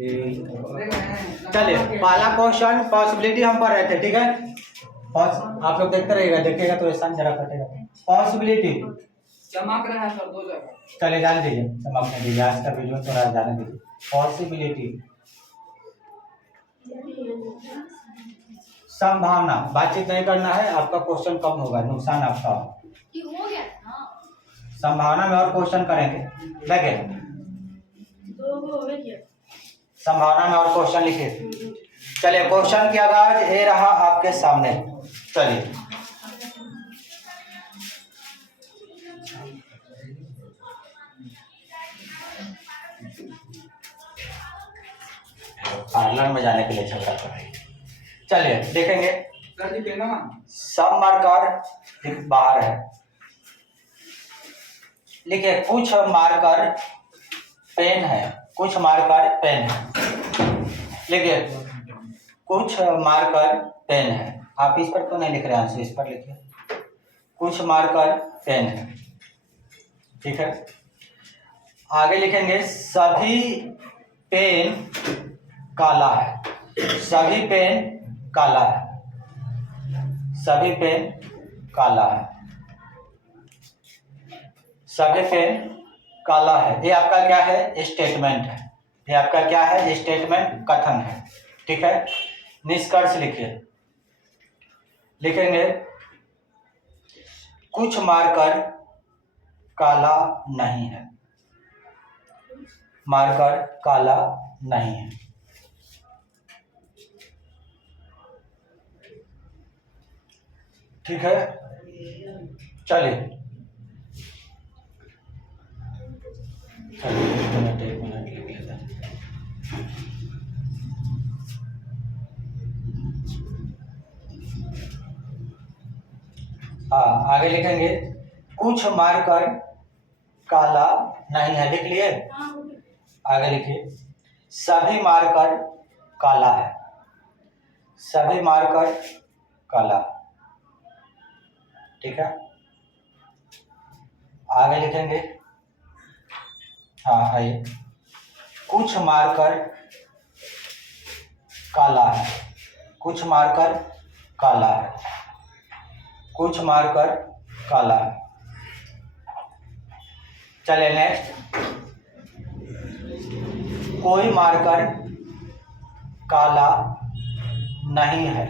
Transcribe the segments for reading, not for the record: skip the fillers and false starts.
चलिए पहला question possibility हम पढ़ रहे थे, ठीक है। आप लोग देखते रहिएगा, देखिएगा तो ऐसा जरा कटेगा। पॉसिबिलिटी चमक रहा है सर, 2 जगह। चले जाने दीजिए, चमकने दीजिए, आज का वीडियो थोड़ा जाने दीजिए। पॉसिबिलिटी संभावना, बातचीत नहीं करना है, आपका क्वेश्चन कम होगा, नुकसान आपका हो गया ना। संभावना में और क्वेश्चन करेंगे, लगे संभावना में और क्वेश्चन लिखिए। चलिए क्वेश्चन की आगाज ये रहा आपके सामने। चलिए पार्लर में जाने के लिए झगड़ा कर रही है। चलिए देखेंगे। सर जी पेन सब मार्कर बाहर है, लिखिए कुछ मार्कर पेन है, कुछ मार्कर पेन है, लिखिए कुछ मार्कर पेन है। आप इस पर क्यों नहीं लिख रहे हैं, आंसर इस पर लिखिए। कुछ मार्कर पेन है, ठीक है। आगे लिखेंगे सभी पेन काला है, सभी पेन काला है, सभी पेन काला है, सभी पेन काला है। ये आपका क्या है, स्टेटमेंट है। ये आपका क्या है, स्टेटमेंट, कथन है, ठीक है। निष्कर्ष लिखिए, लिखेंगे कुछ मार्कर काला नहीं है, मार्कर काला नहीं है, ठीक है। चलिए एक मिनट लिख लेते हैं। हाँ आगे लिखेंगे कुछ मार्कर काला नहीं है, लिख लिए। आगे लिखिए सभी मार्कर काला है, सभी मार्कर काला, ठीक है। आगे लिखेंगे, हाँ आइए, कुछ मार्कर काला है, कुछ मार्कर काला है, कुछ मार्कर काला है। चलिए नेक्स्ट, कोई मार्कर काला नहीं है।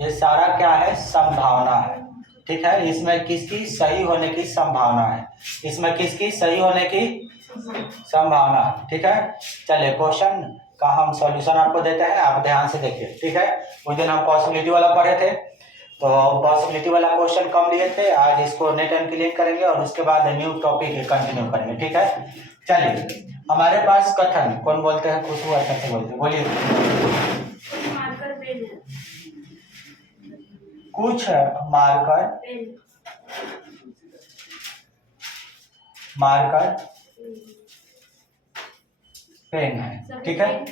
ये सारा क्या है, संभावना है, ठीक है। इसमें किसकी सही होने की संभावना है, इसमें किसकी सही होने की संभावना है, ठीक है। चलिए क्वेश्चन का हम सॉल्यूशन आपको देते हैं, आप ध्यान से देखिए, ठीक है। उस दिन हम पॉसिबिलिटी वाला पढ़े थे, तो पॉसिबिलिटी वाला क्वेश्चन कम लिए थे। आज इसको नेट एंड क्लियर करेंगे और उसके बाद न्यू टॉपिक कंटिन्यू करेंगे, ठीक है। चलिए हमारे पास कथन, कौन बोलते हैं, खुशबू अच्छा से बोलते हैं, बोलिए। कुछ मार्कर पेन है, ठीक है।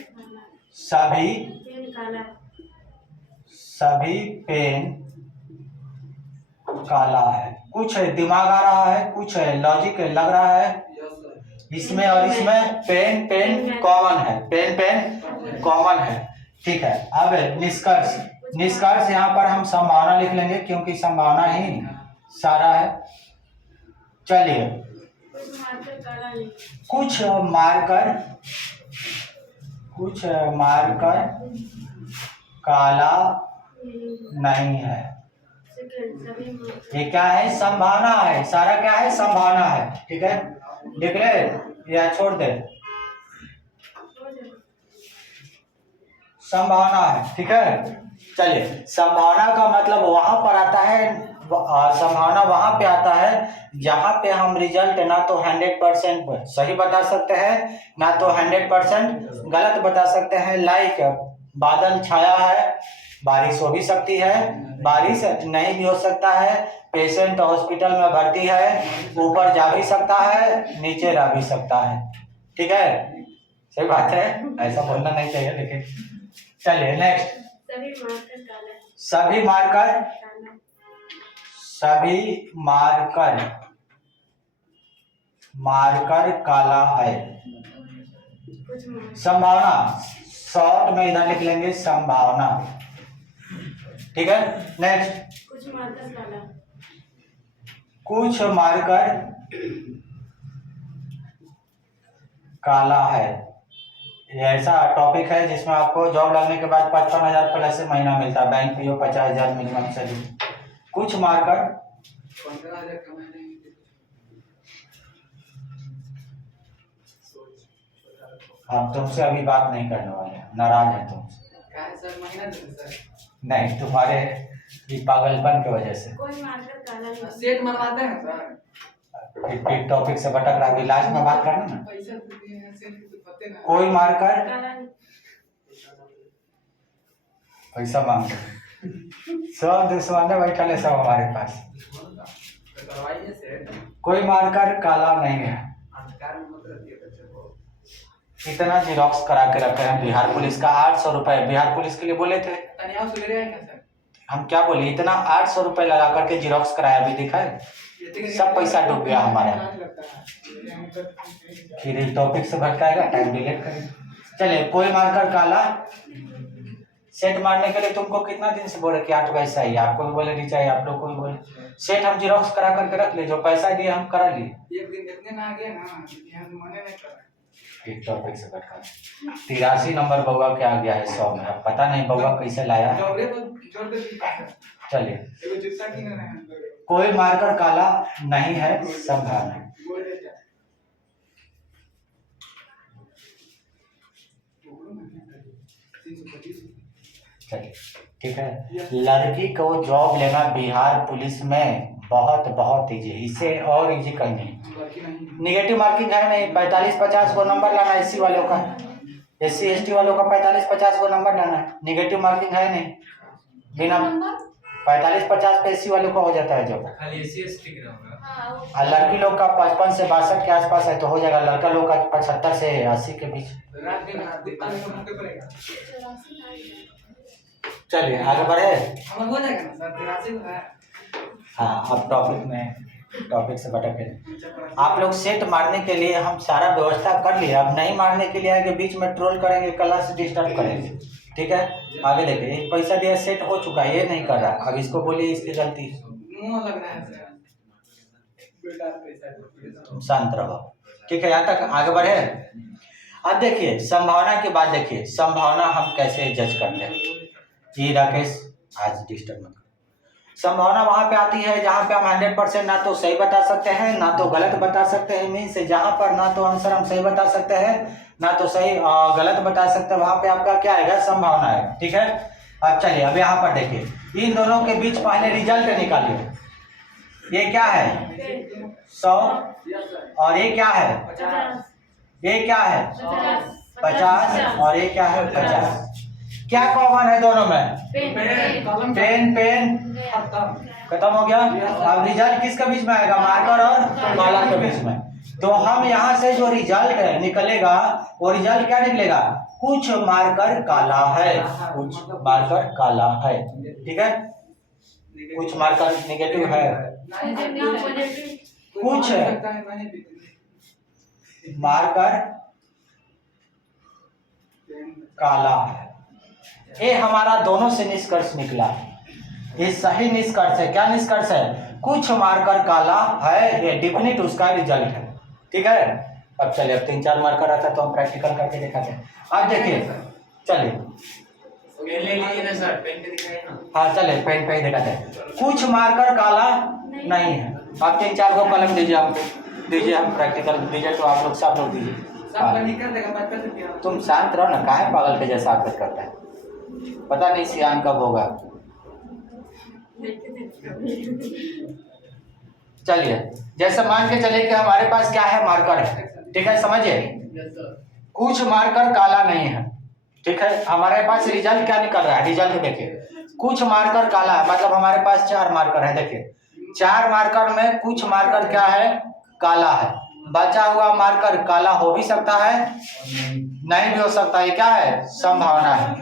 सभी पेन काला है। कुछ दिमाग आ रहा है, कुछ लॉजिक लग रहा है इसमें और इसमें। पेन पेन कॉमन है, पेन पेन कॉमन है, ठीक है। अब निष्कर्ष, निष्कर्ष यहाँ पर हम संभावना लिख लेंगे क्योंकि संभावना ही सारा है। चलिए कुछ मार्कर काला नहीं है। ये क्या है, संभावना है, सारा क्या है, संभावना है, ठीक है। लिख ले या छोड़ दे, संभावना है, ठीक है। चलिए संभावना का मतलब वहां पर आता है, संभावना वहां पे आता है जहां पे हम रिजल्ट ना तो 100% सही बता सकते हैं, ना तो 100% गलत बता सकते हैं। लाइक बादल छाया है, बारिश हो भी सकती है, बारिश नहीं भी हो सकता है, पेशेंट हॉस्पिटल में भर्ती है, ऊपर जा भी सकता है, नीचे रह भी सकता है, ठीक है। सही बात है, ऐसा बोलना नहीं चाहिए, लेकिन चलिए नेक्स्ट। सभी मार्कर काला है, संभावना शॉर्ट में इधर लिख लेंगे संभावना। ठीक है, नेक्स्ट कुछ मार्कर काला। कुछ मार्कर काला है। ये ऐसा टॉपिक है जिसमें आपको जॉब लगने के बाद 55,000 प्लस से महीना मिलता है, बैंक पीओ 50,000 मिनिमम सैलरी। कुछ मार्कर 15,000 कमाने हम तुमसे अभी बात नहीं करने वाले हैं, नाराज हैं तुमसे। क्या है सर, महीना देते सर। नहीं, तुम्हारे ये पागलपन की वजह से। कोई मार्कर काला नहीं। सेट मरवाते हैं सर। एक टॉपिक से भटक रहा है, लास्ट में बात करना ना। पैसा तो दिए हैं, सेट की तो पते ना। कोई मार्कर काला नहीं। पैसा मांगते सब दुश्मन बैठा है सब हमारे पास। तो करवाइए सेट। कोई मार्कर काला नहीं है। अंधकार में मत रखिए बच्चे को। इतना जिरोक्स करा के रखे हैं बिहार पुलिस का 800 रुपए। बिहार पुलिस के लिए बोले थे, तनिया से ले रहे हैं क्या सर? हम क्या बोले, इतना 800 रुपए लगा करके जिरोक्स कराया, अभी दिखा है सब पैसा डूब गया हमारा। फिर टॉपिक से भटकाएगा, टाइम डिलीट करेगा। चलिए, कोई मार्कर काला। सेट मारने के लिए तुमको कितना दिन से बोले कि 8 बजे चाहिए, आपको भी बोले नहीं चाहिए, आप लोग को भी बोले। सेट हम जिरोक्स करा करके रख ले, जो पैसा दिए हम करा लिए। एक दिन देखने में आ गया ना, हम मने नहीं करा। एक टॉपिक से भटका 83 नंबर बउआ के आ गया है 100 में। अब पता नहीं बउआ कैसे लाया है। जोड़े पर जोड़ दे सर। चलिए, एगो चिप्सा की ना है। कोई मार्कर काला नहीं है, संभावना। बोल दे क्या? चलिए, ठीक है। लड़की को जॉब लेना बिहार पुलिस में बहुत बहुत इजी, इससे और इजी कहीं नहीं। लड़की नहीं। निगेटिव मार्किंग है नहीं, 45-50 को नंबर लाना है। एससी वालों का, एससी एसटी वालों का 45-50 को नंबर लाना है। निगेटिव मार्किंग है नहीं, बिना 45-50 पे एससी वालों का हो जाता है जॉब। खाली एससी एसटी का होगा। और लड़की लोग का 55 से 62 के आसपास है तो हो जाएगा। लड़का लोग का 75 से 80 के बीच। रात दिन दिखता नहीं तो मौके पड़ेगा। चलिए आगे बढ़े। हमारा हो जाएगा ना सर, 83 है। हाँ, अब टॉपिक से भटक गए। आप लोग सेट मारने के लिए हम सारा व्यवस्था कर लिए, अब नहीं मारने के लिए आगे बीच में ट्रोल करेंगे, क्लास डिस्टर्ब करेंगे। ठीक है, आगे देखिए। एक पैसा दिया, सेट हो चुका है, ये नहीं कर रहा, अब इसको बोलिए इसकी गलती है। मुंह लग रहा है सर। बेटा पैसा तुम शांत रहो। ठीक है, यहाँ तक आगे बढ़े। अब देखिए संभावना की बात। देखिए संभावना हम कैसे जज करते हैं। जी राकेश, आज डिस्टर्ब मत। संभावना वहां पे आती है जहां पे हम 100% ना तो सही बता सकते हैं ना तो गलत बता सकते हैं। मीन्स जहां पर ना तो आंसर हम सही बता सकते हैं ना तो सही गलत बता सकते हैं, वहां पे आपका क्या आएगा, संभावना है। ठीक है, अब चलिए अब यहाँ पर देखिए, इन दोनों के बीच पहले रिजल्ट निकालिए। ये क्या है 100 और ये क्या है 50। ये क्या है 50 और ये क्या है 50। क्या कॉमन है दोनों में? पेन पेन खत्म हो गया। अब रिजल्ट किसके बीच में आएगा, मार्कर और कॉलम के बीच में। तो हम यहाँ से जो रिजल्ट निकलेगा वो रिजल्ट क्या निकलेगा, कुछ मार्कर काला है, कुछ मार्कर काला है। ठीक है, कुछ मार्कर नेगेटिव है, कुछ मार्कर काला है। ये हमारा दोनों से निष्कर्ष निकला। ये सही निष्कर्ष है। क्या निष्कर्ष है, कुछ मार्कर काला है, ये डिफिनिट उसका रिजल्ट है। ठीक है, अब चलिए, अब 3-4 मार्कर आता तो हम प्रैक्टिकल करके दिखाते हैं। अब देखिए, चलिए पेन ले लीजिए ना सर, पेन पे दिखाइए ना। हाँ चलिए, पेन पे ही दिखाते हैं। कुछ मार्कर काला नहीं है। अब 3-4 को कलम दीजिए, हमको दीजिए, हम प्रैक्टिकल दीजिए तो आप लोग सब लोग दीजिए। तुम शांत रहो ना, काहे पागल के जैसा हरकत करता है, पता नहीं सियान कब होगा। चलिए, जैसे मान के चले कि हमारे पास क्या है, मार्कर है। ठीक है, समझिए, कुछ मार्कर काला नहीं है। ठीक है, हमारे पास रिजल्ट क्या निकल रहा है, रिजल्ट देखिए, कुछ मार्कर काला है, मतलब हमारे पास 4 मार्कर है। देखिए 4 मार्कर में कुछ मार्कर क्या है, काला है। बचा हुआ मार्कर काला हो भी सकता है, नहीं भी हो सकता है। ये क्या है, संभावना है।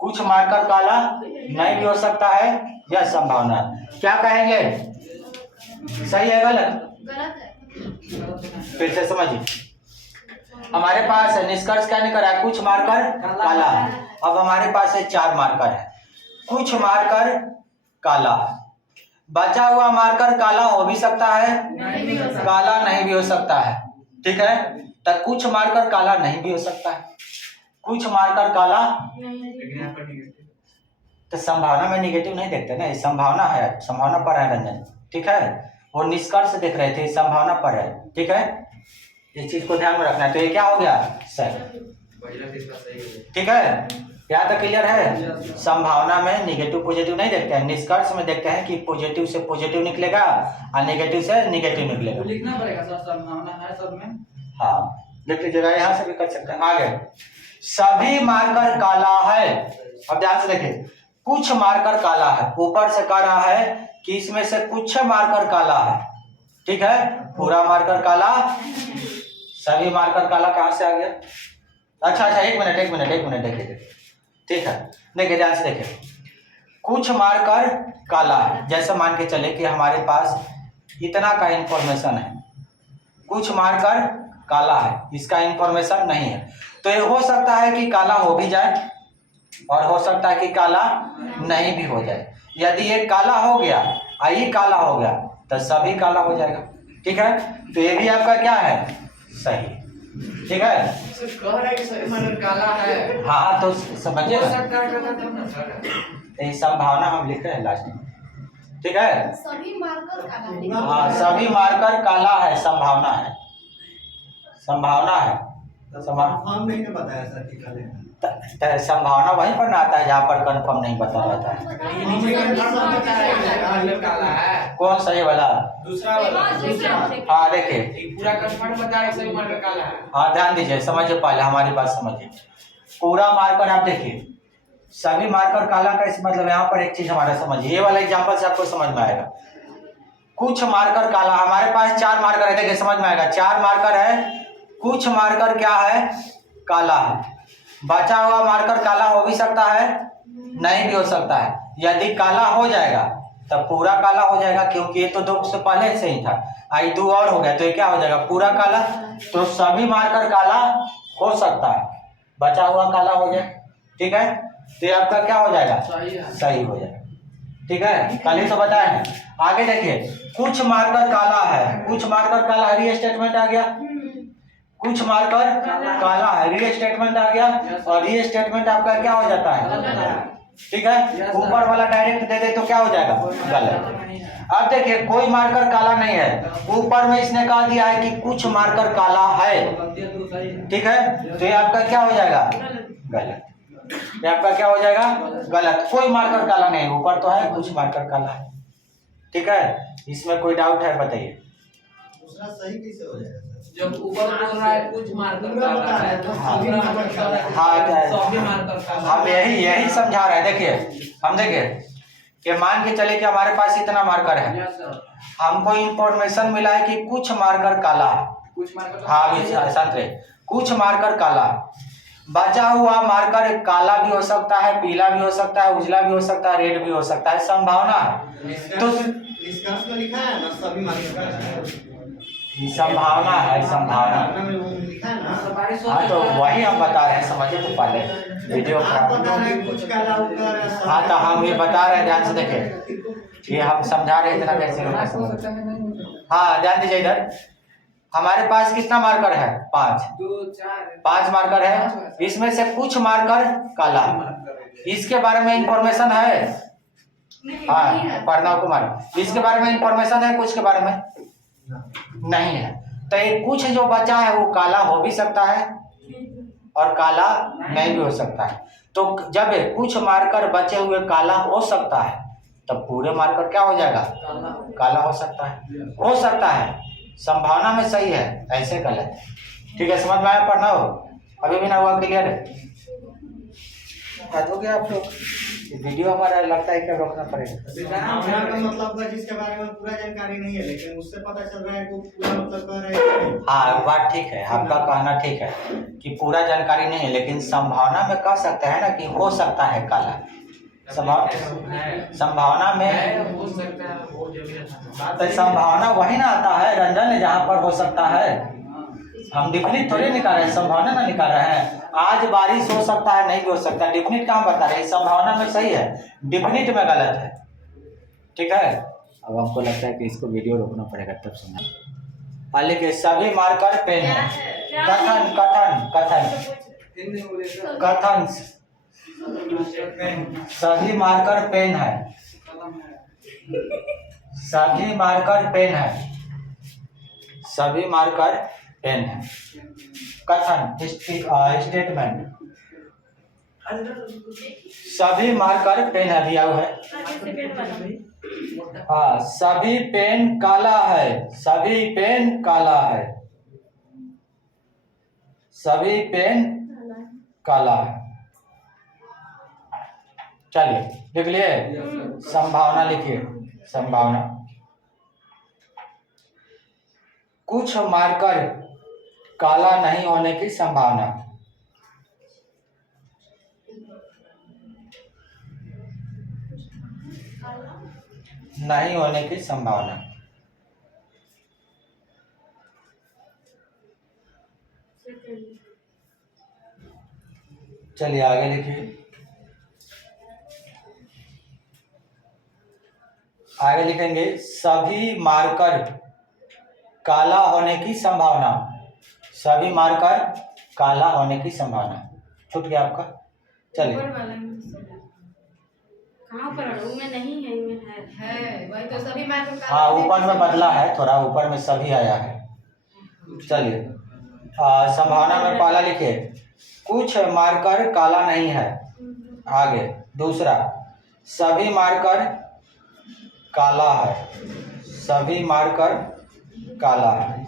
कुछ मार्कर काला नहीं भी हो सकता है, यह संभावना है। क्या कहेंगे, सही है गलत? गलत है। फिर से समझिए, हमारे पास निष्कर्ष क्या निकल रहा है? कुछ मार्कर काला है। अब हमारे पास है 4 मार्कर है, कुछ मार्कर काला, बचा हुआ मार्कर काला हो भी सकता है, नहीं भी हो सकता। काला नहीं भी हो सकता है। ठीक है, तो कुछ मार्कर काला नहीं भी हो सकता है, कुछ मार्कर काला। लेकिन यहाँ पर निगेटिव तो संभावना में निगेटिव नहीं देखते ना, ये संभावना है, संभावना पर है रंजन। ठीक है, वो निष्कर्ष देख रहे थे, संभावना पर है। ठीक है, इस चीज को ध्यान में रखना है। तो ये क्या हो गया? सही। पहला तीसरा सही है। ठीक है, यहाँ तक क्लियर है? संभावना में निगेटिव पॉजिटिव नहीं देखते हैं, निष्कर्ष में देखते हैं कि पॉजिटिव से पॉजिटिव निकलेगा और निगेटिव से निगेटिव निकलेगा। लिखना पड़ेगा सर, संभावना है सब में। हाँ, देख लीजिएगा, यहाँ से भी कर सकते हैं। आगे, सभी मार्कर काला है। अब ध्यान से देखिए, कुछ मार्कर काला है, ऊपर से कह रहा है कि इसमें से कुछ मार्कर काला है। ठीक है, पूरा मार्कर काला, सभी मार्कर काला कहाँ से आ गया? अच्छा, एक मिनट देखिए। ठीक है, देखिए ध्यान से देखिए, कुछ मार्कर काला है। जैसे मान के चले कि हमारे पास इतना का इंफॉर्मेशन है, कुछ मार्कर काला है, इसका इंफॉर्मेशन नहीं है। तो ये हो सकता है कि काला हो भी जाए और हो सकता है कि काला नहीं भी हो जाए। यदि ये काला हो गया और ये काला हो गया तो सभी काला हो जाएगा। ठीक है, तो ये भी आपका क्या है? सही। ठीक है, सर कह रहा है कि सभी मार्कर काला है। हाँ, तो समझिए हो ना, सकता है कहता था ना सर। ये संभावना हम लिख रहे हैं लास्ट में। ठीक है, सभी मार्कर काला है। हाँ, सभी मार्कर काला है, संभावना है, संभावना है। हम नहीं ना बताया सर कि काले हैं। संभावना वहीं पर ना आता है जहाँ पर कंफर्म नहीं बता रहता है। ये नीचे का कंफर्म बता रहा है कि मार्कर काला है। कौन सही वाला? दूसरा वाला हाँ, देखिए, एक पूरा कंफर्म बता रहा है कि सभी मार्कर काला है। हाँ ध्यान दीजिए, समझिए, पहले हमारी बात समझिए। पूरा मार्कर आप देखिए, सभी मार्कर काला का इस मतलब यहाँ पर एक चीज हमारा समझिए, ये वाला एग्जांपल से आपको समझ में आएगा। कुछ मार्कर काला, हमारे पास 4 मार्कर है, देखिए समझ में आएगा, 4 मार्कर है, कुछ मार्कर क्या है? काला है। बचा हुआ मार्कर काला हो भी सकता है, नहीं भी हो सकता है। यदि काला हो जाएगा तब पूरा काला हो जाएगा, क्योंकि ये तो 2 से पहले से ही था, आई 2 और हो गया, तो ये क्या हो जाएगा? पूरा काला। तो सभी मार्कर काला हो सकता है, बचा हुआ काला हो जाए। ठीक है, तो ये आपका क्या हो जाएगा? सही है। सही हो जाएगा। ठीक है, कल ही तो बताया है। आगे देखिए, कुछ मार्कर काला है, कुछ मार्कर काला है, री स्टेटमेंट आ गया। कुछ मार्कर काला है, री स्टेटमेंट आ गया, और री स्टेटमेंट आपका क्या हो जाता है? ठीक है, ऊपर वाला डायरेक्ट दे दे तो क्या हो जाएगा? गलत। अब देखिए, कोई मार्कर काला नहीं है, ऊपर में इसने कहा दिया है कि कुछ मार्कर काला है। ठीक है, तो ये आपका क्या हो जाएगा? गलत। ये आपका क्या हो जाएगा? गलत। कोई मार्कर काला नहीं, ऊपर तो है कुछ मार्कर काला है। ठीक है, इसमें कोई डाउट है? बताइए। दूसरा सही कैसे हो जाएगा सर? जब ऊपर बोल रहा है कुछ मार्कर काला है तो सभी मार्कर काला है। हाँ, सभी मार्कर काला हम यही समझा रहे हैं। देखिए, हम देखिए कि मान के चले कि हमारे पास इतना मार्कर है, यस सर। हमको इंफॉर्मेशन मिला है कि कुछ मार्कर काला है। कुछ मार्कर हाँ, अभी शांत रहे, कुछ मार्कर काला है। बचा हुआ मार्कर काला भी हो सकता है, पीला भी हो सकता है, उजला भी हो सकता है, रेड भी हो सकता है, संभावना है। तो निष्कर्ष में लिखा है ना सभी मार्कर काला है। संभावना है, संभावना। में वो लिखा है ना। हाँ, तो वही हम बता रहे हैं, समझिए। तो पहले वीडियो आप बता रहे हैं कुछ काला ऊपर है। हाँ, तो हम ये बता रहे हैं, ध्यान से देखें, ये हम समझा रहे हैं, इतना कैसे होगा समझ। हाँ, ध्यान दीजिए, इधर हमारे पास कितना मार्कर है? 5। 2 4 5 मार्कर है, इसमें से कुछ मार्कर काला है। इसके बारे में इंफॉर्मेशन है? हाँ, प्रणव कुमार, इसके बारे में इंफॉर्मेशन है? कुछ के बारे में नहीं है। तो ये कुछ जो बचा है वो काला हो भी सकता है और काला नहीं भी हो सकता है। तो जब कुछ मार्कर बचे हुए काला हो सकता है तब पूरे मार्कर क्या हो जाएगा? काला हो सकता है। हो सकता है, संभावना में सही है, ऐसे गलत है। ठीक है, समझ में आया? पढ़ना हो अभी भी ना हुआ? क्लियर है? हो गया आप लोग? वीडियो हमारा लगता है कि रोकना पड़ेगा। संभावना का मतलब है जिसके बारे में पूरा जानकारी नहीं है, लेकिन उससे पता चल रहा है कि पूरा मतलब कह रहे हैं। हाँ, बात ठीक है, आपका कहना ठीक है कि पूरा जानकारी नहीं है, लेकिन संभावना में कह सकते हैं ना कि हो सकता है काला। संभावना में हो सकता है, वो जमीन तो संभावना वही ना आता है रंजन, जहाँ पर हो सकता है। हम डिफिनिट थोड़ी निकाल रहे हैं, संभावना ना निकाल रहे हैं। आज बारिश हो सकता है, नहीं भी हो सकता, डिफिनिट कहाँ बता रहे हैं, संभावना में सही है, डिफिनिट में गलत है। ठीक है, अब हमको लगता है कि इसको वीडियो रोकना पड़ेगा तब सुनना। हाँ लिखिए, सभी मार्कर पेन है। कथन कथन कथन हिंदी बोले तो कथन, सभी मार्कर पेन है, सभी मार्कर पेन है, सभी मार्कर पेन है। कथन स्टेटमेंट, सभी मार्कर पेन है, दिया हुआ है। हाँ, सभी पेन काला है, सभी पेन काला है, सभी पेन काला है। चलिए लिख लिए, संभावना लिखिए, संभावना। कुछ मार्कर काला नहीं होने की संभावना, नहीं होने की संभावना। चलिए आगे लिखिए, आगे लिखेंगे, सभी मार्कर काला होने की संभावना, सभी मार्कर काला होने की संभावना। छूट गया आपका। चलिए, कहाँ पर है? में नहीं है, में है वही तो सभी मार्कर हाँ ऊपर में बदला है, थोड़ा ऊपर में सभी आया है। चलिए, संभावना में पहला लिखिए, कुछ मार्कर काला नहीं है। आगे दूसरा, सभी मार्कर काला है, सभी मार्कर काला है,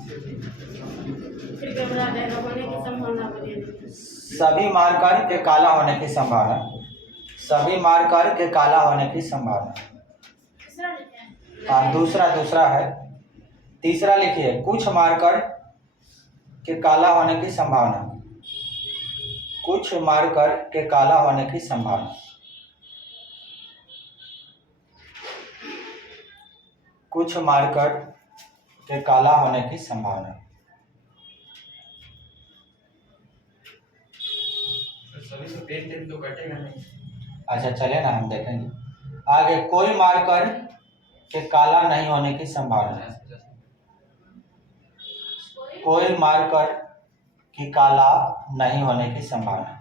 फिर घबरा जाएगा, होने की संभावना बढ़ेगी। सभी मार्कर के काला होने की संभावना, सभी मार्कर के काला होने की संभावना। हाँ दूसरा है। तीसरा लिखिए, कुछ मार्कर के काला होने की संभावना, कुछ मार्कर के काला होने की संभावना, कुछ मार्कर के काला होने की संभावना। सभी से पेन तो कटेगा नहीं। अच्छा चले ना, हम देखेंगे आगे। कोई मार्कर के काला नहीं होने की संभावना, कोई मार्कर की काला नहीं होने की संभावना।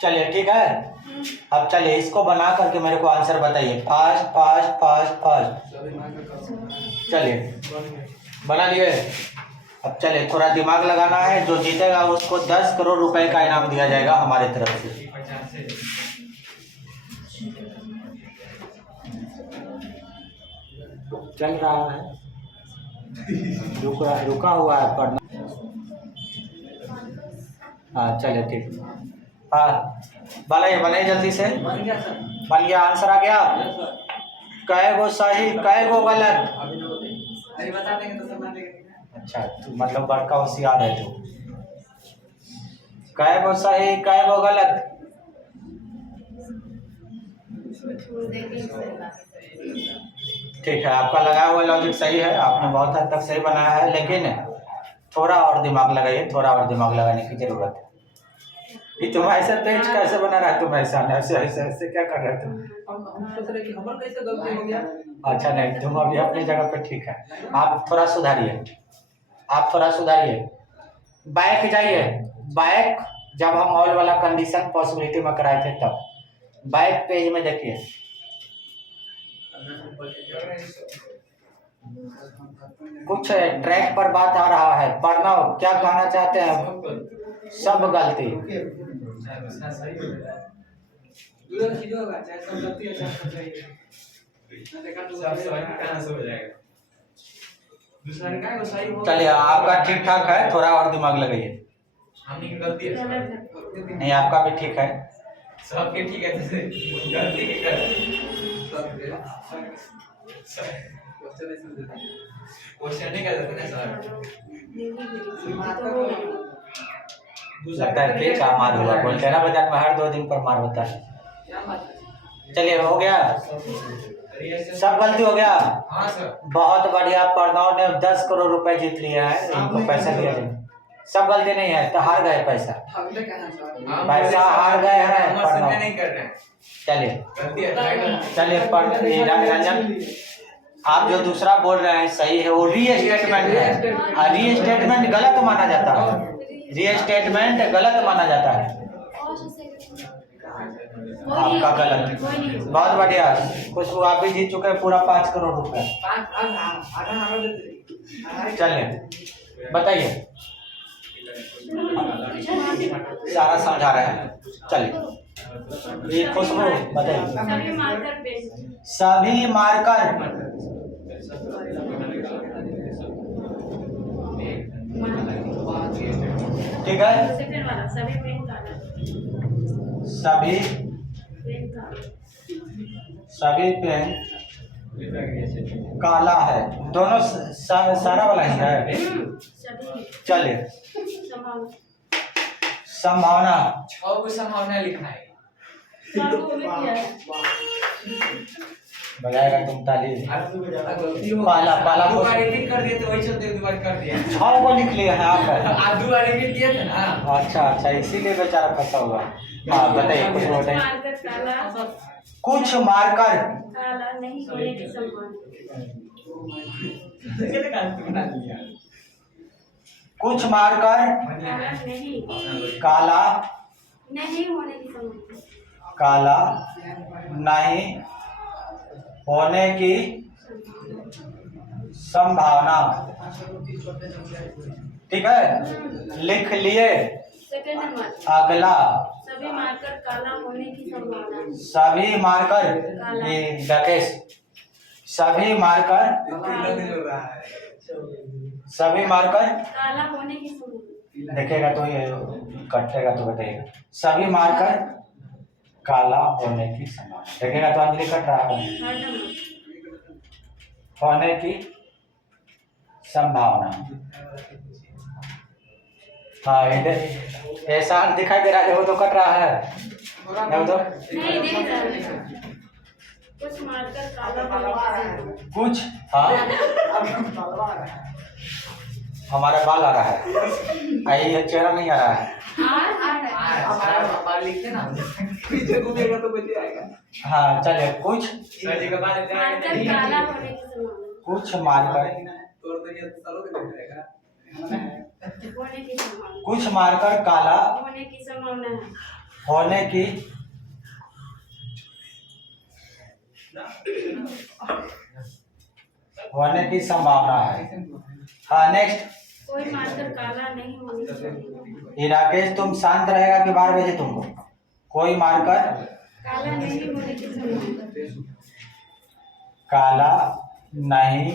चलिए ठीक है, अब चलिए इसको बना करके मेरे को आंसर बताइए, फास्ट फास्ट फास्ट फास्ट। सभी मार्कर का चलिए बना लिए। अब चलिए थोड़ा दिमाग लगाना है, जो जीतेगा उसको 10 करोड़ रुपए का इनाम दिया जाएगा हमारे तरफ से। 50 से चल रहा है, रुका हुआ है पढ़ना। हाँ चलिए ठीक, हाँ बनाइए जल्दी से। बन गया सर। बन गया, आंसर आ गया। कै गो सही कै गो गलत? अभी बता देंगे तो सब मान लेंगे। अच्छा तू मतलब बड़का होशियार है तू। कै गो सही कै गो गलत? ठीक है, आपका लगाया हुआ लॉजिक सही है, आपने बहुत हद तक सही बनाया है, लेकिन थोड़ा और दिमाग लगाइए, थोड़ा और दिमाग लगाने की जरूरत है। ये तुम ऐसा पेज कैसे बना रहा है, तुम ऐसा ऐसे ऐसे ऐसे क्या कर रहे हो तुम? हम सोच रहे कि हमारा कैसे गलती हो गया। अच्छा नहीं, तुम अभी अपनी जगह पे ठीक है, आप थोड़ा सुधारिए, आप थोड़ा सुधारिए। बैक जाइए, बैक जब हम ऑल वाला कंडीशन पॉसिबिलिटी में कराए थे तब बैक पेज में देखिए, कुछ ट्रैक पर बात आ रहा है, पढ़ना हो क्या कहना चाहते हैं? सब गलती। चलिए आपका ठीक ठाक है, थोड़ा और दिमाग लगाइए। गलती है नहीं आपका भी ठीक है। सबके ठीक है, जैसे गलती के कर क्वेश्चन नहीं कर सकते ना सर। लगता है फिर का मार हुआ। बोलटेरा बाजार में हर 2 दिन पर मार होता है। क्या बात है? चलिए हो गया, सब गलती हो गया। हाँ सर। बहुत बढ़िया, प्रणव ने 10 करोड़ रुपए जीत लिया है, इनको पैसा दिया जाए। सब गलती नहीं है तो हार गए पैसा, ठगले कहाँ सर? पैसा हार गए हैं हम समझ प्रणव। नहीं कर रहे हैं। चलिए गलती है। चलिए रंजन, आप जो दूसरा बोल रहे हैं सही है, वो रीस्टेटमेंट है। रीस्टेटमेंट गलत माना जाता है, रीस्टेटमेंट गलत माना जाता है। आपका गलत। बहुत बढ़िया, कुछ आप भी जीत चुके हैं पूरा 5 करोड़ रुपए। चलिए बताइए, सारा समझा रहे हैं। चलिए ये खुशबू बताइए। सभी मार्कर पेन। सभी मार्कर ठीक है, सेकंड वाला सभी पेन काला। सभी पेन काला। सभी पेन काला है, दोनों सारा वाला ही है। सभी चलिए संभावना। संभावना, 6 को संभावना लिखना है। सारों को भी किया है। बजाएगा तुम ताली। गलती हो पाला दो को बार एडिट कर दिए तो वही चलते 2 बार कर दिया। 6 को लिख लिया है आप। आप 2 बार एडिट किए थे ना। अच्छा, इसीलिए बेचारा फंसा हुआ। हाँ बताइए, कुछ बताइए। मार्कर काला। कुछ मार्कर काला नहीं होने की संभावना। कुछ मार्कर काला नहीं काला नहीं होने की संभावना। काला नहीं होने की संभावना। ठीक है, लिख लिए। सेकंड नंबर, अगला, सभी मार्कर काला होने की संभावना। सभी मार्कर, ये राकेश, सभी मार्कर काला होने की संभावना। देखेगा तो ये कटेगा तो बताइएगा। सभी मार्कर काला होने की संभावना, देखेगा तो अंजलि कट रहा है। थर्ड नंबर, होने की संभावना। हाँ इधर ऐसा दिखाई दे रहा है, वो तो कट रहा है। वो तो नहीं देख रहा है। कुछ मार्कर काला होने की संभावना। कुछ, हाँ हमारा बाल आ रहा है, ये चेहरा नहीं आ रहा है। बार लिखते ना पीछे घूमेगा तो बच जाएगा। हाँ चलिए, कुछ सर जी का बाल मार्कर काला होने की संभावना। कुछ मार्कर, तो ये सालों के देख जाएगा। होने की संभावना। कुछ मार्कर काला होने की संभावना है। होने की संभावना है। हाँ नेक्स्ट। कोई मार्कर काला नहीं होने की संभावना। ये राकेश तुम शांत रहेगा कि 12 बजे तुमको कोई मार्कर काला नहीं होने की संभावना। काला नहीं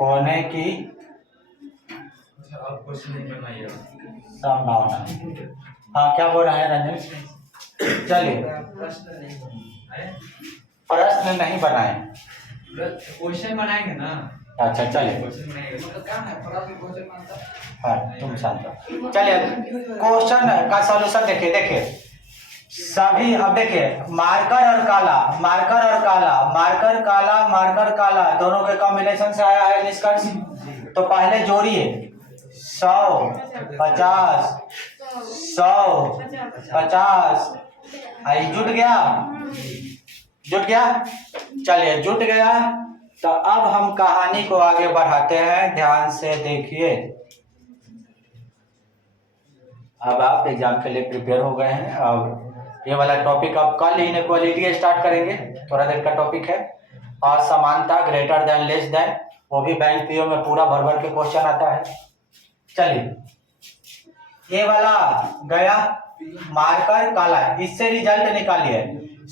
होने की आप क्वेश्चन नहीं बनाइए। संभावना। हाँ क्या बोल रहा है रंजन? चलिए, प्रश्न नहीं बनाए। क्वेश्चन बनाएंगे ना। अच्छा चलिए, क्वेश्चन बनाएंगे मतलब क्या है फटाफट क्वेश्चन मानता। हाँ तुम शांत रहो। चलिए क्वेश्चन का सॉल्यूशन देखिए। देखिए सभी, अब देखिए मार्कर और काला, मार्कर और काला, मार्कर काला, मार्कर काला, दोनों के कॉम्बिनेशन से आया है निष्कर्ष। तो पहले जोड़िए 100, 50, 100, 50। आई जुट गया, जुट गया। चलिए जुट गया, तो अब हम कहानी को आगे बढ़ाते हैं। ध्यान से देखिए, अब आप एग्जाम के लिए प्रिपेयर हो गए हैं। अब ये वाला टॉपिक अब कल इनइक्वालिटी स्टार्ट करेंगे, थोड़ा देर का टॉपिक है। और समानता, ग्रेटर देन, लेस देन, वो भी बैंक पीओ में पूरा भर भर के क्वेश्चन आता है। चलिए ये वाला गया, मार्कर काला, इससे रिजल्ट निकालिए।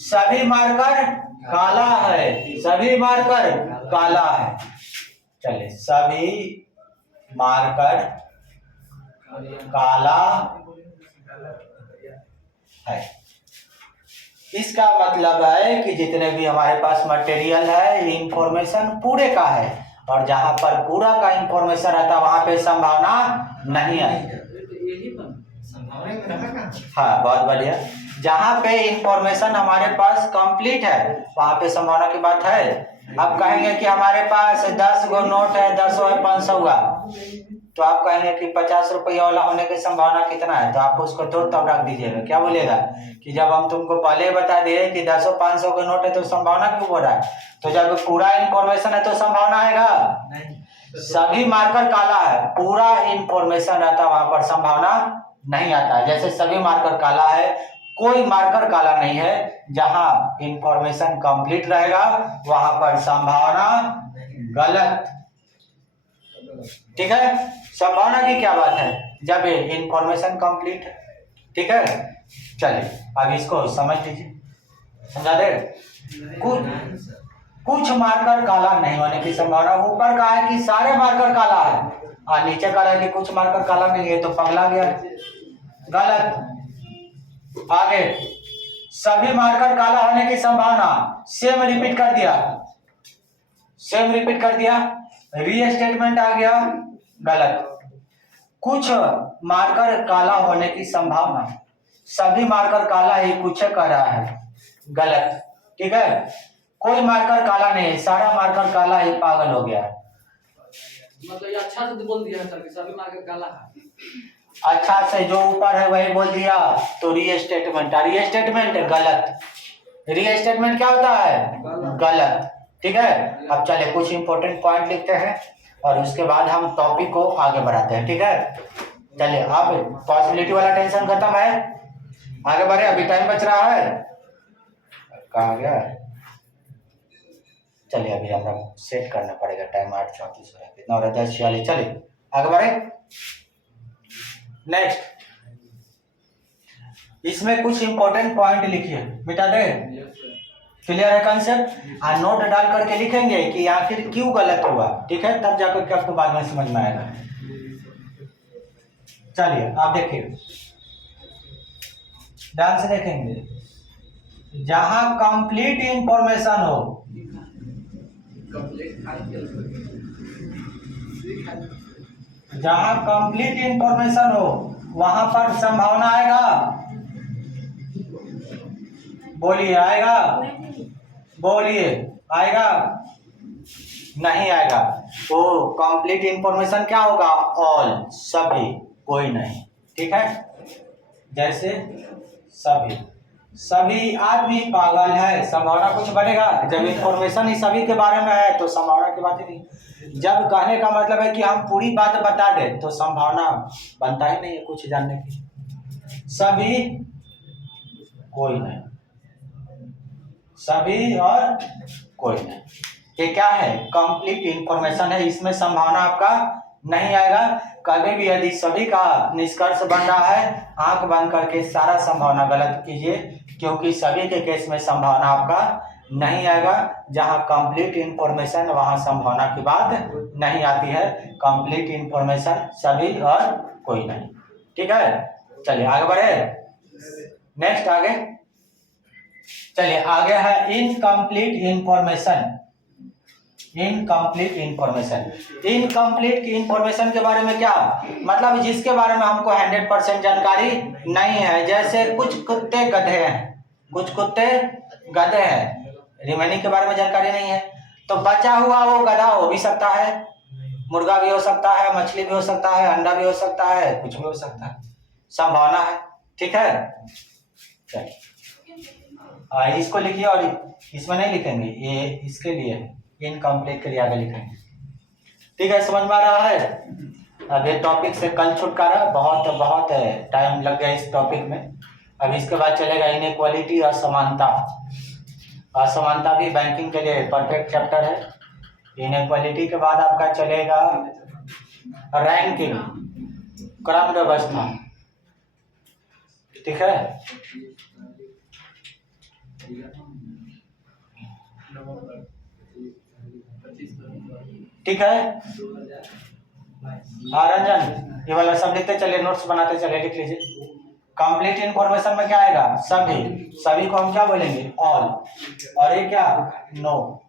सभी मार्कर काला है, सभी मार्कर काला है। चलिए सभी मार्कर काला है। इसका मतलब है कि जितने भी हमारे पास मटेरियल है, इंफॉर्मेशन पूरे का है, और जहां पर पूरा का इंफॉर्मेशन रहता है वहां पे संभावना नहीं है। यही बन संभावना में रहा कहाँ? हाँ, बहुत बढ़िया। जहाँ पे इंफॉर्मेशन हमारे पास कंप्लीट है वहाँ पे संभावना की बात है। अब कहेंगे कि हमारे पास 10 गो नोट है, 10 है 500 का, तो आप कहेंगे कि 50 रुपये वाला होने की संभावना कितना है, तो आप उसको तोड़ तब रख दीजिएगा। क्या बोलेगा कि जब हम तुमको पहले ही बता दिए कि 10 500 के नोट है तो संभावना क्यों बोल रहा है, तो जब पूरा इंफॉर्मेशन है तो संभावना आएगा नहीं। सभी मार्कर काला है, पूरा इंफॉर्मेशन रहता है वहां पर संभावना नहीं आता है। जैसे सभी मार्कर काला है, कोई मार्कर काला नहीं है, जहां इंफॉर्मेशन कंप्लीट रहेगा वहां पर संभावना गलत। ठीक है, संभावना की क्या बात है जब इंफॉर्मेशन कंप्लीट है। ठीक है, चलिए अब इसको समझ लीजिए, समझा दे। कुछ मार्कर काला नहीं होने की संभावना, ऊपर का है कि सारे मार्कर काला है और नीचे का है कि कुछ मार्कर काला नहीं है, तो पगला गया, गलत। आगे, सभी मार्कर काला होने की संभावना, सेम रिपीट कर दिया, सेम रिपीट कर दिया, रीस्टेटमेंट आ गया, गलत। कुछ मार्कर काला होने की संभावना, सभी मार्कर काला ही कुछ कह रहा है, गलत। ठीक है, कोई मार्कर काला नहीं है, सारा मार्कर काला ही पागल हो गया है। मतलब ये अच्छा से बोल दिया है सर कि सभी मार्कर काला है। अच्छा से जो ऊपर है वही बोल दिया, तो रीस्टेटमेंट, रीस्टेटमेंट गलत। रीस्टेटमेंट क्या होता है, गलत। ठीक है, अब चले कुछ इंपॉर्टेंट पॉइंट लिखते हैं और उसके बाद हम टॉपिक को आगे बढ़ाते हैं। ठीक है, चलिए अब पॉसिबिलिटी वाला टेंशन खत्म है, आगे बढ़े। अभी टाइम बच रहा है, कहाँ गया, चलिए अभी हमरा सेट करना पड़ेगा टाइम, 8:34 हो रहा है, कितना हो रहा है, 10:46। चलिए आगे बढ़े। नेक्स्ट, इसमें कुछ इंपॉर्टेंट पॉइंट लिखिए, मिटा दे, क्लियर है कंसेप्ट। और नोट डाल करके लिखेंगे कि आखिर क्यों गलत हुआ। ठीक है, तब जाकर के आपको बाद में समझ में आएगा। चलिए आप देखिए, ध्यान से देखेंगे, जहां कंप्लीट इंफॉर्मेशन हो, जहां कंप्लीट इंफॉर्मेशन हो वहां पर संभावना आएगा, बोलिए आएगा, बोलिए आएगा, नहीं आएगा। तो कंप्लीट इंफॉर्मेशन क्या होगा, ऑल, सभी, कोई नहीं। ठीक है, जैसे सभी, सभी आदमी पागल है, संभावना कुछ बढ़ेगा। जब इंफॉर्मेशन ही सभी के बारे में है तो संभावना की बात ही नहीं। जब कहने का मतलब है कि हम पूरी बात बता दें तो संभावना बनता ही नहीं है कुछ जानने की। सभी, कोई नहीं, सभी और कोई नहीं, ये क्या है, कंप्लीट इंफॉर्मेशन है, इसमें संभावना आपका नहीं आएगा। कभी भी यदि सभी का निष्कर्ष बन रहा है, आंख बंद करके सारा संभावना गलत कीजिए, क्योंकि सभी के केस में संभावना आपका नहीं आएगा। जहां कंप्लीट इंफॉर्मेशन वहां संभावना की बात नहीं आती है। कंप्लीट इंफॉर्मेशन सभी और कोई नहीं। ठीक है, चलिए आगे बढ़े। नेक्स्ट आगे चलिए, आगे है incomplete information. Incomplete information, incomplete information के बारे में क्या मतलब, जिसके बारे में हमको 100% जानकारी नहीं है। जैसे कुछ कुत्ते गधे हैं, कुछ कुत्ते गधे हैं, रिमेनिंग के बारे में जानकारी नहीं है, तो बचा हुआ वो गधा हो भी सकता है, मुर्गा भी हो सकता है, मछली भी हो सकता है, अंडा भी हो सकता है, कुछ भी हो सकता है, संभावना है। ठीक है, चलिए इसको लिखिए, और इसमें नहीं लिखेंगे, ये इसके लिए इनकम्प्लीट के लिए आगे लिखेंगे। ठीक है, समझ में आ रहा है। अब ये टॉपिक से कल छुटकारा, बहुत बहुत टाइम लग गया इस टॉपिक में। अब इसके बाद चलेगा इनइक्वालिटी, असमानता। असमानता भी बैंकिंग के लिए परफेक्ट चैप्टर है। इनइक्वालिटी के बाद आपका चलेगा रैंकिंग, क्रम व्यवस्था। ठीक है, ठीक है। हाँ रंजन, ये वाला सब लिखते चले, नोट्स बनाते चले, लिख लीजिए। कंप्लीट इंफॉर्मेशन में क्या आएगा, सभी, सभी को हम क्या बोलेंगे, ऑल, और ये क्या, नो।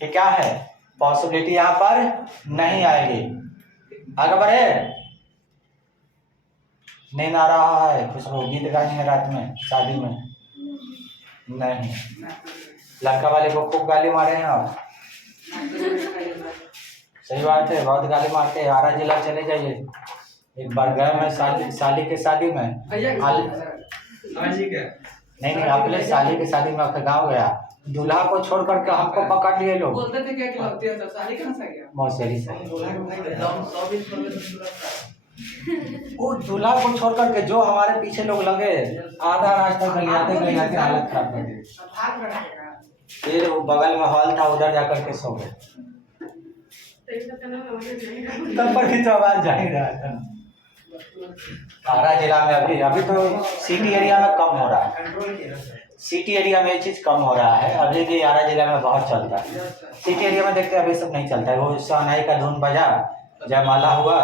ये क्या है, पॉसिबिलिटी यहाँ पर नहीं आएगी। आगे बढ़े। नींद आ रहा है, खुशबू गीत गानी है रात में शादी में? नहीं। लड़का वाले को खूब गाली मारे हैं आप? सही बात है, बहुत गाली मारते हैं। आरा जिला चले जाइए, एक बार गए मैं साली के शादी में। नहीं, अपने साली के शादी में अपने गाँव गया, दूल्हा को छोड़ करके हमको पकड़ लिए लोग। बोलते थे क्या खिलाते हो, साली कहाँ से गया? मौसेरी से। एकदम 120 वो दूल्हा को छोड़ करके जो हमारे पीछे लोग लगे, आधा रास्ता गलियाते गलियाते हालत खराब कर दी। फिर वो बगल में हॉल था, उधर जाकर के सो गए। तब पर भी तो आवाज जा ही रहा था। आरा जिला में अभी तो सिटी एरिया में कम हो रहा है, सिटी एरिया में ये चीज कम हो रहा है। अभी भी आरा जिला में बहुत चलता है, सिटी एरिया में देखते अभी सब नहीं चलता है। वो शहनाई का धुन बजा, जयमाला हुआ,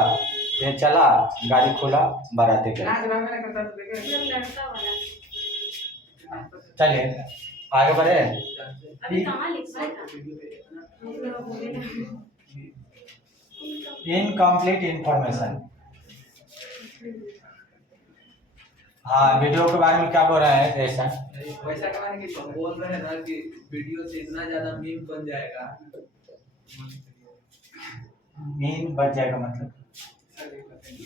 फिर चला, गाड़ी खुला, बाराती गए। चलिए आगे बढ़े। अभी कहाँ लिखा है? Incomplete information. हाँ, वीडियो के बारे में क्या बोल रहे हैं? ऐसा वैसा कहानी कि बोल रहे हैं ना कि वीडियो से इतना ज्यादा मीम बन जाएगा। मीम बच जाएगा मतलब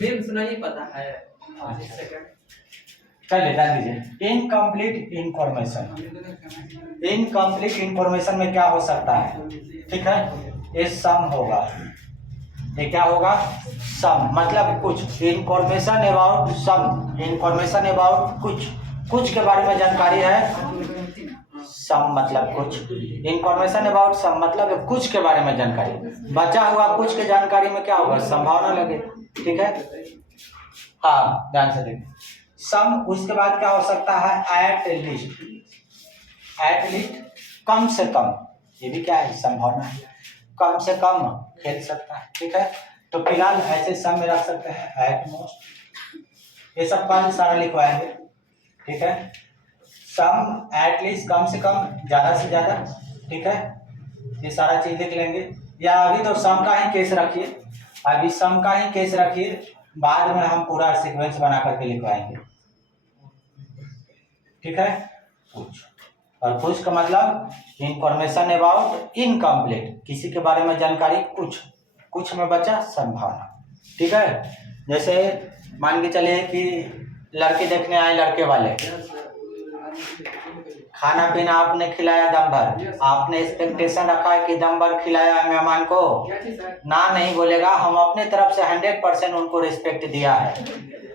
मीम सुना ही पता है। चलिए डाल दीजिए। Incomplete information. इनकम्प्लीट इंफॉर्मेशन में क्या हो सकता है? ठीक है, ये सम होगा। ये क्या होगा? सम मतलब कुछ। Information about some, information about कुछ के बारे में जानकारी है। सम मतलब कुछ, इंफॉर्मेशन अबाउट सम मतलब कुछ के बारे में जानकारी। बचा हुआ कुछ के जानकारी में क्या होगा? संभावना लगे। ठीक है, हाँ ध्यान से देखिए। सम, उसके बाद क्या हो सकता है? एट लीस्ट, एट लीस्ट कम से कम, ये भी क्या है? संभावना है। कम से कम खेल सकता है। ठीक है, तो फिलहाल ऐसे सम में रख सकते हैं एट मोस्ट। ये सब कल सारा लिखवाएंगे। ठीक है, सम, एट लीस्ट कम से कम, ज्यादा से ज्यादा। ठीक है, ये सारा चीज लिख लेंगे। या अभी तो सम का ही केस रखिए, अभी सम का ही केस रखिए, बाद में हम पूरा सीक्वेंस बना करके लिखवाएंगे। ठीक है, कुछ और कुछ का मतलब इंफॉर्मेशन अबाउट इनकम्प्लीट, किसी के बारे में जानकारी कुछ में बचा संभावना। ठीक है, जैसे मान के चलिए कि लड़के देखने आए, लड़के वाले, खाना पीना आपने खिलाया दम भर, आपने एक्सपेक्टेशन रखा है कि दम भर खिलाया है मेहमान को, ना नहीं बोलेगा। हम अपने तरफ से 100% उनको रिस्पेक्ट दिया है।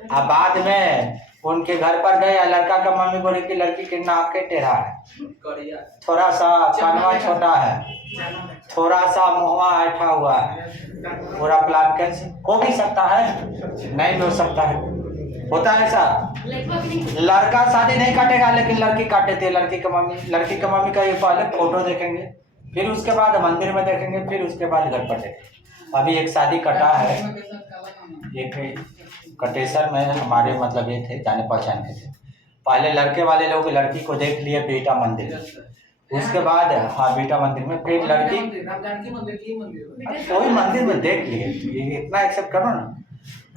अब बाद में उनके घर पर गए, लड़का का मम्मी बोले कि लड़की के नाक के टेढ़ा है, थोड़ा सा कानवा छोटा है, थोड़ा सा मुहवा ऐठा हुआ है, पूरा प्लान कैंसिल हो भी सकता है, नहीं हो सकता है, होता है ऐसा। लड़का शादी नहीं काटेगा लेकिन लड़की काटे थे। लड़की की मम्मी का ये पहले फोटो देखेंगे, फिर उसके बाद मंदिर में देखेंगे, फिर उसके बाद घर पर देखेंगे। अभी एक शादी कटा है, एक कटेसर में हमारे मतलब ये थे, जाने पहचान के थे। पहले लड़के वाले लोग लड़की को देख लिए बेटा मंदिर, उसके बाद हाँ बेटा मंदिर में, फिर लड़की कोई मंदिर में देख लिए, इतना एक्सेप्ट करो ना।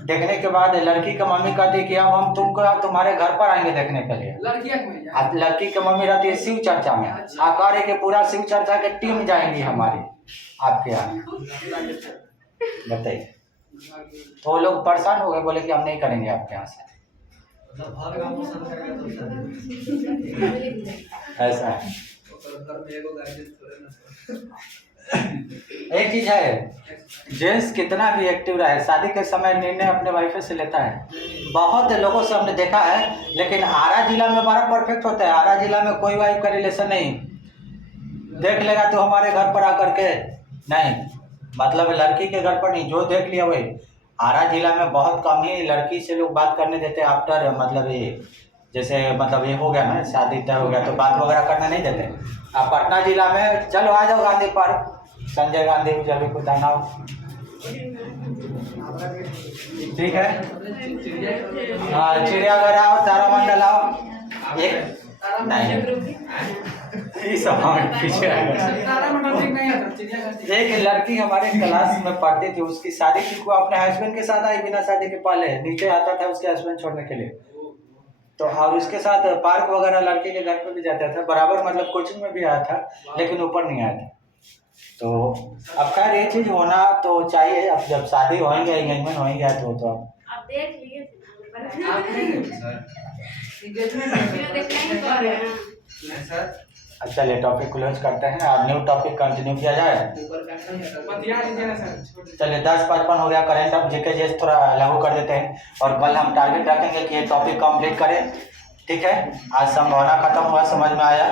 देखने के बाद लड़की की मम्मी कहती कि अब हम तुमको तुम्हारे घर पर आएंगे देखने के लिए। अब लड़की की मम्मी रहती है शिव चर्चा में, आप कह रहे कि पूरा शिव चर्चा के टीम जाएंगी हमारी आपके यहाँ, बताइए। तो वो लोग परेशान हो गए, बोले कि हम नहीं करेंगे आपके यहाँ से। ऐसा है। एक चीज है, जेंट्स कितना भी एक्टिव रहे, शादी के समय निर्णय अपने वाइफ से लेता है। बहुत लोगों से हमने देखा है, लेकिन आरा जिला में बड़ा परफेक्ट होता है। आरा जिला में कोई वाइफ का रिलेशन नहीं, देख लेगा तो हमारे घर पर आकर के नहीं, मतलब लड़की के घर पर नहीं, जो देख लिया वही। आरा जिला में बहुत कम ही लड़की से लोग बात करने देते आफ्टर, मतलब ये जैसे मतलब ये हो गया ना, शादी तय हो गया तो बात वगैरह करने नहीं देते। अब पटना जिला में चलो आ जाओ गांधी पार्क, संजय गांधी जब भी कुछ आना हो, ठीक है। हाँ चिड़ियाघर आओ, तारामंडल आओ, एक नहीं ये सब हमारे पीछे आ गए। एक लड़की हमारे क्लास में पढ़ती थी, उसकी शादी थी, वो अपने हस्बैंड के साथ आई बिना शादी के पहले, नीचे आता था उसके हस्बैंड छोड़ने के लिए, तो और उसके साथ पार्क वगैरह लड़की के घर पे भी जाता था बराबर, मतलब कोचिंग में भी आया था लेकिन ऊपर नहीं आया था। तो अब खैर ये चीज़ होना तो चाहिए, अब जब शादी होएंगे एंगेजमेंट होएंगे तो आप देख लीजिए आप नहीं गए सर? देखना ही कर रहे हैं। नहीं सर, अच्छा चलिए टॉपिक क्लोज करते हैं, अब न्यू टॉपिक कंटिन्यू किया जाए। ऊपर का बतिया लीजिए ना सर। चलिए 10:55 हो गया, करेंट अब जीके जेस थोड़ा लागू कर देते हैं और कल हम टारगेट रखेंगे कि ये टॉपिक कंप्लीट करें, ठीक है। आज संभावना खत्म हुआ, समझ में आया।